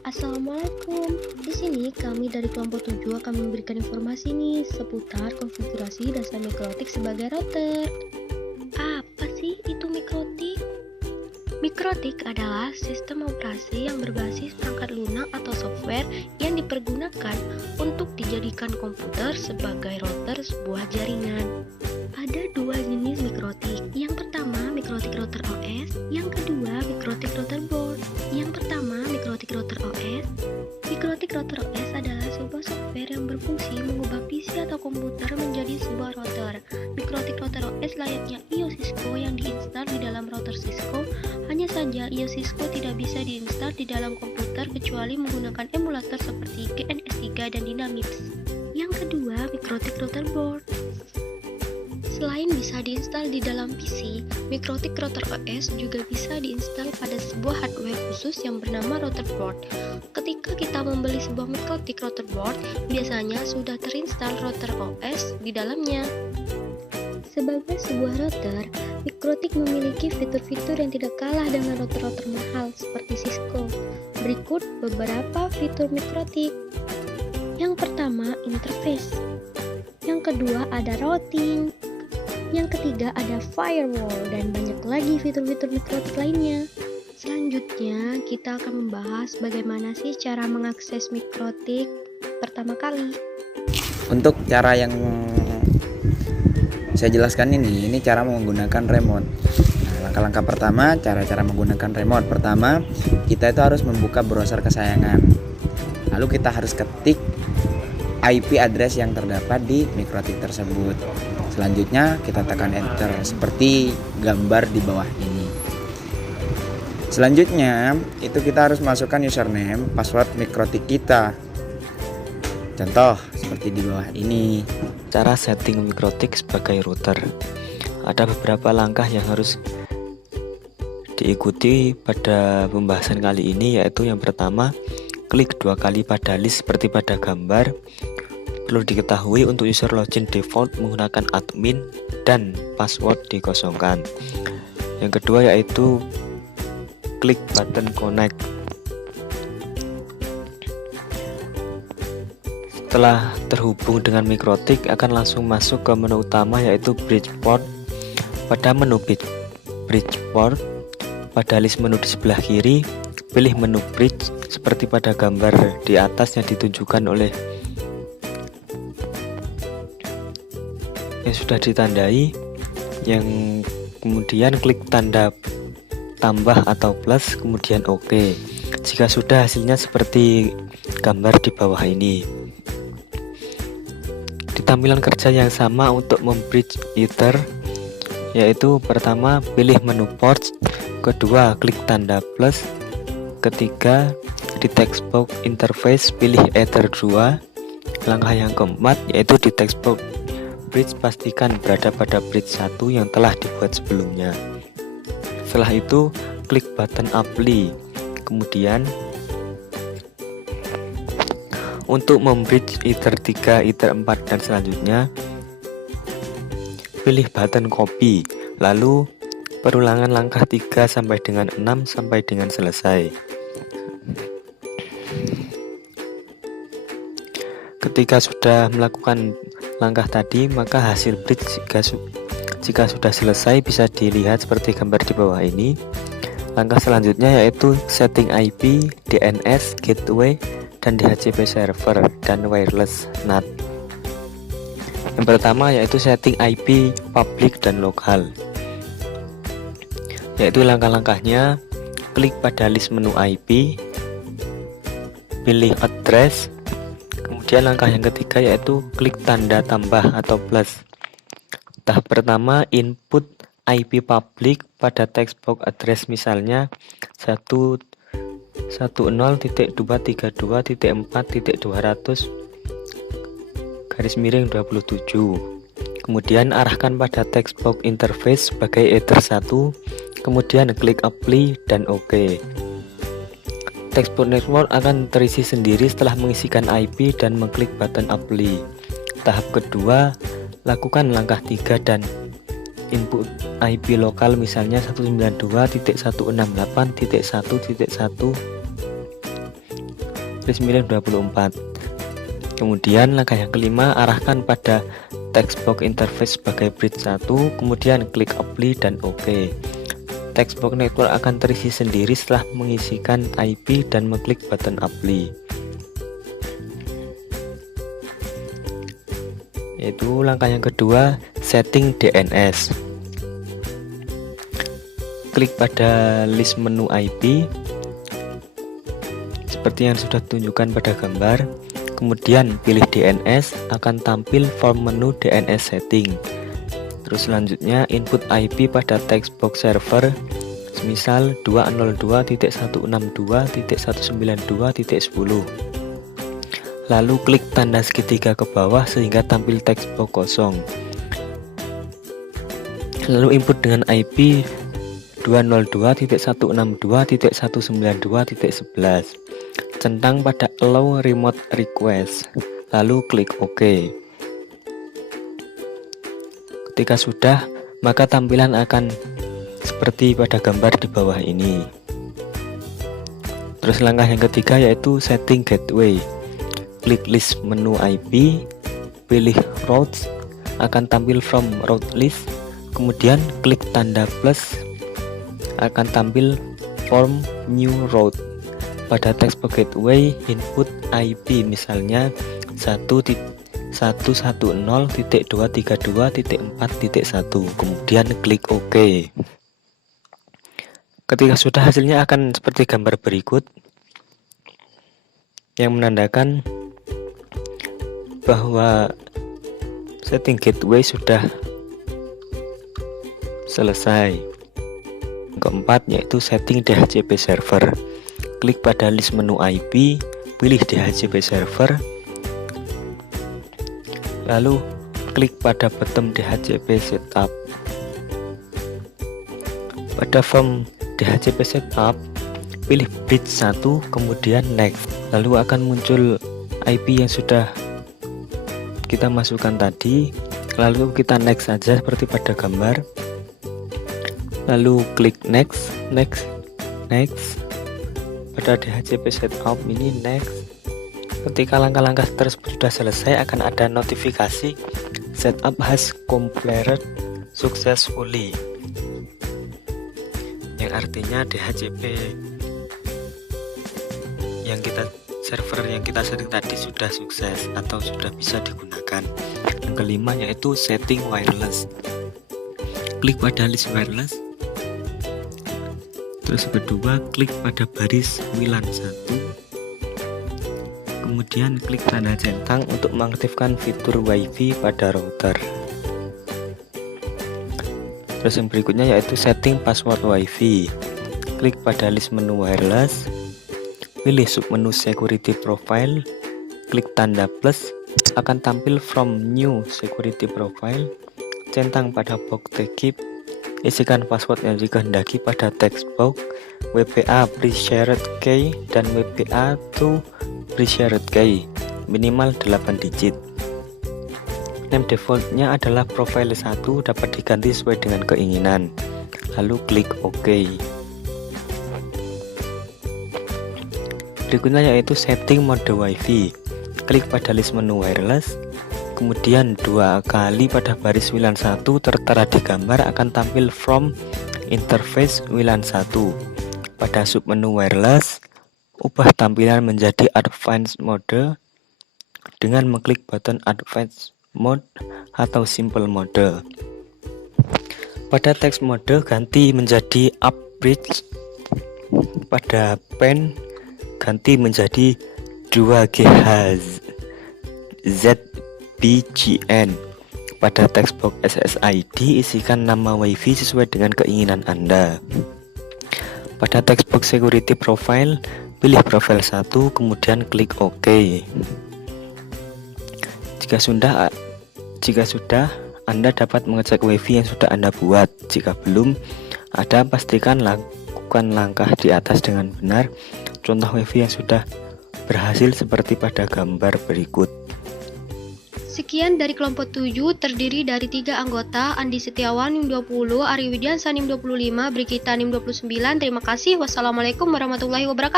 Assalamualaikum. Di sini kami dari kelompok 7 akan memberikan informasi nih seputar konfigurasi dasar mikrotik sebagai router. Apa sih itu mikrotik? Mikrotik adalah sistem operasi yang berbasis perangkat lunak atau software yang dipergunakan untuk dijadikan komputer sebagai router sebuah jaringan. Ada dua jenis mikrotik. Yang pertama, mikrotik router OS. Yang kedua, mikrotik router board. Yang pertama, mikrotik router OS. Mikrotik router OS adalah sebuah software yang berfungsi mengubah PC atau komputer menjadi sebuah router. Mikrotik router OS layaknya IO Cisco yang diinstal di dalam router Cisco. Hanya saja IO Cisco tidak bisa diinstal di dalam komputer kecuali menggunakan emulator seperti GNS3 dan Dynamics. Yang kedua, mikrotik router board. Selain bisa diinstal di dalam PC, mikrotik router OS juga bisa diinstal pada sebuah hardware khusus yang bernama router board. Ketika kita membeli sebuah mikrotik router board, biasanya sudah terinstal router OS di dalamnya. Sebagai sebuah router, mikrotik memiliki fitur-fitur yang tidak kalah dengan router-router mahal seperti Cisco. Berikut beberapa fitur mikrotik. Yang pertama, interface. Yang kedua, ada routing. Yang ketiga ada firewall dan banyak lagi fitur-fitur mikrotik lainnya. Selanjutnya kita akan membahas bagaimana sih cara mengakses mikrotik pertama kali. Untuk cara yang saya jelaskan ini cara menggunakan remote. Nah, langkah-langkah pertama, cara-cara menggunakan remote. Pertama, kita itu harus membuka browser kesayangan. Lalu kita harus ketik IP address yang terdapat di mikrotik tersebut. Selanjutnya kita tekan enter seperti gambar di bawah ini. Selanjutnya itu kita harus masukkan username, password mikrotik kita. Contoh seperti di bawah ini. Cara setting mikrotik sebagai router. Ada beberapa langkah yang harus diikuti pada pembahasan kali ini, yaitu yang pertama, klik 2 kali pada list seperti pada gambar. Perlu diketahui untuk user login default menggunakan admin dan password dikosongkan. Yang kedua yaitu klik button connect. Setelah terhubung dengan mikrotik akan langsung masuk ke menu utama yaitu bridge port. Pada menu bridge port, pada list menu di sebelah kiri, pilih menu bridge seperti pada gambar di atas yang ditunjukkan oleh yang sudah ditandai, yang kemudian klik tanda tambah atau plus, kemudian OK. Jika sudah, hasilnya seperti gambar di bawah ini. Di tampilan kerja yang sama untuk membridge ether, yaitu pertama pilih menu ports, kedua klik tanda plus, ketiga di text box interface pilih ether 2, langkah yang keempat yaitu di text box bridge pastikan berada pada bridge 1 yang telah dibuat sebelumnya. Setelah itu klik button apply. Kemudian untuk membridge ether 3, ether 4 dan selanjutnya pilih button copy. Lalu perulangan langkah 3 sampai dengan 6 sampai dengan selesai. Ketika sudah melakukan langkah tadi, maka hasil bridge jika sudah selesai bisa dilihat seperti gambar di bawah ini. Langkah selanjutnya yaitu setting IP, DNS, gateway, dan DHCP server dan wireless NAT. Yang pertama yaitu setting IP public dan lokal. Yaitu langkah-langkahnya, klik pada list menu IP, pilih address. Kemudian langkah yang ketiga yaitu klik tanda tambah atau plus. Tahap pertama, input IP public pada text box address, misalnya 110.232.4.200/27. Kemudian arahkan pada text box interface sebagai ether 1, kemudian klik apply dan OK. Textbox network akan terisi sendiri setelah mengisikan IP dan mengklik button apply. Tahap kedua, lakukan langkah 3 dan input IP lokal, misalnya 192.168.1.1 garis miring 24. Kemudian langkah yang kelima, arahkan pada textbox interface sebagai bridge 1, kemudian klik apply dan OK. Textbox network akan terisi sendiri setelah mengisikan IP dan mengklik button apply. Yaitu langkah yang kedua, setting DNS. Klik pada list menu IP seperti yang sudah ditunjukkan pada gambar. Kemudian pilih DNS, akan tampil form menu DNS setting. Terus selanjutnya input IP pada textbox server, misal 202.162.192.10. Lalu klik tanda segitiga ke bawah sehingga tampil textbox kosong. Lalu input dengan IP 202.162.192.11. Centang pada allow remote request, lalu klik OK. Ketika sudah, maka tampilan akan seperti pada gambar di bawah ini. Terus langkah yang ketiga yaitu setting gateway. Klik list menu IP, pilih routes, akan tampil from route list. Kemudian klik tanda plus, akan tampil form new route. Pada textbox gateway input IP misalnya 1.110.232.4.1, kemudian klik OK. Ketika sudah, hasilnya akan seperti gambar berikut yang menandakan bahwa setting gateway sudah selesai. Keempat yaitu setting DHCP server. Klik pada list menu IP, pilih DHCP server, lalu klik pada button DHCP setup. Pada form DHCP setup, pilih bridge 1, kemudian next. Lalu akan muncul IP yang sudah kita masukkan tadi. Lalu kita next saja seperti pada gambar. Lalu klik next. Pada DHCP setup ini next. Ketika langkah-langkah tersebut sudah selesai, akan ada notifikasi setup has completed successfully, yang artinya DHCP server yang kita setting tadi sudah sukses atau sudah bisa digunakan. Yang kelima yaitu setting wireless. Klik pada list wireless. Terus kedua, klik pada baris WLAN 1. Kemudian klik tanda centang untuk mengaktifkan fitur WiFi pada router. Terus yang berikutnya yaitu setting password WiFi. Klik pada list menu wireless, pilih submenu security profile, klik tanda plus, akan tampil from new security profile. Centang pada box keep, isikan password yang dikehendaki pada textbox, WPA pre-shared key dan WPA to pre-shared key, minimal 8 digit. Name defaultnya adalah profile 1, dapat diganti sesuai dengan keinginan. Lalu klik OK. Berikutnya yaitu setting mode WiFi. Klik pada list menu wireless, kemudian 2 kali pada baris WLAN 1 tertera di gambar akan tampil from interface WLAN 1. Pada submenu wireless, ubah tampilan menjadi advanced mode dengan mengklik button advanced mode atau simple mode. Pada text mode ganti menjadi up bridge. Pada pen ganti menjadi 2GHz ZBGN. Pada textbox SSID isikan nama WiFi sesuai dengan keinginan Anda. Pada textbox security profile, pilih profile 1, kemudian klik OK. Jika sudah, Anda dapat mengecek WiFi yang sudah Anda buat. Jika belum ada, pastikan lakukan langkah di atas dengan benar. Contoh WiFi yang sudah berhasil seperti pada gambar berikut. Sekian dari kelompok 7 terdiri dari 3 anggota, Andi Setiawan NIM 20, Ari Widiansa NIM 25, Brigita NIM 29. Terima kasih. Wassalamualaikum warahmatullahi wabarakatuh.